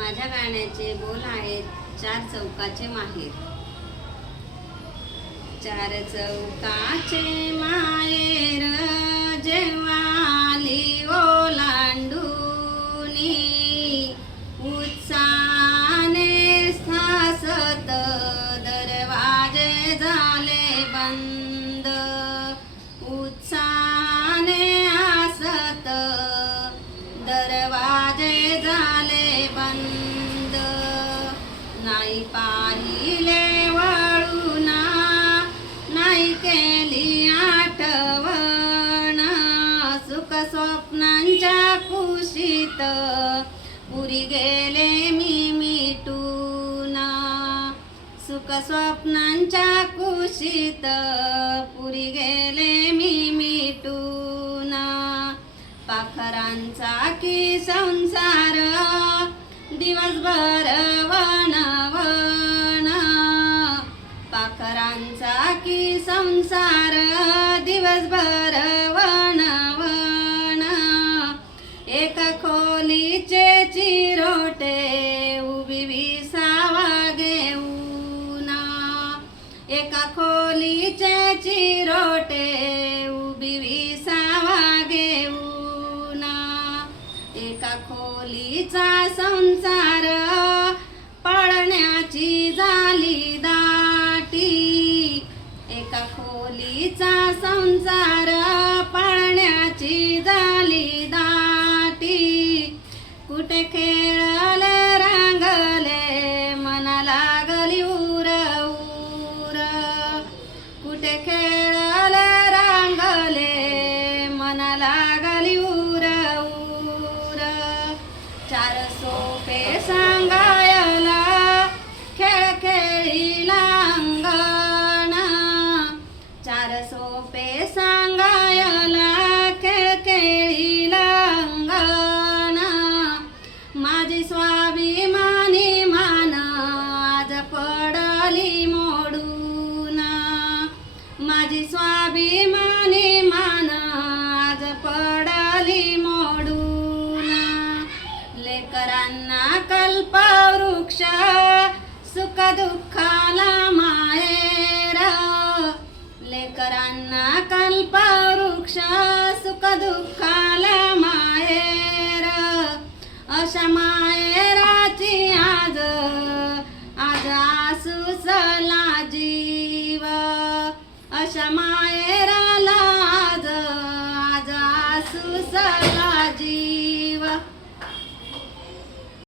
माझ्या गाण्याचे बोल आहेत चार चौकाचे माहेर. चार चौकाचे माहेर जेव्हा आली ओलांडूनी, उत्साहाने हसत दरवाजे झाले बंद. उत्साहाने हसत दरवाजे झाले बंद. नाही पाहिले वळूना, नाही केली आठवण, सुख स्वप्नांच्या कुशीत पुरी गेले मी मिटून. सुख स्वप्नांच्या कुशीत पुरी गेले मी मिटून. पाखरांचा की संसार दिवसभर वणवण. पाखरांचा की संसार दिवसभर वणवण. एक खोलीचे चिरोटे उभी विसावा घेऊन. एका खोलीचे चिरोटे उभी विसावा घेऊन. एका खोलीचा संसार पळण्याची झाली दाटी. एका खोलीचा संसार पळण्याची झाली दाटी. कुठे खेळले रांगले मना लागली उर उर. कुठे खेळले रांगले मना लागली उर उर. चार सोपे सांगायला खेळ खेळीला अंगण. चार सोपे सांगायला खेळ खेळीला अंगण. माझी स्वाभिमानी मान आज पडली मोडून. माझी स्वाभिमानी मान आज पडली मोडून. लेकरांना कल्पवृक्ष सुख दुःखाला माहेर. लेकरांना कल्पवृक्ष सुख दुःखाला माहेर. अशा माहेराची आज आज आसूसला जीव. अशा माहेर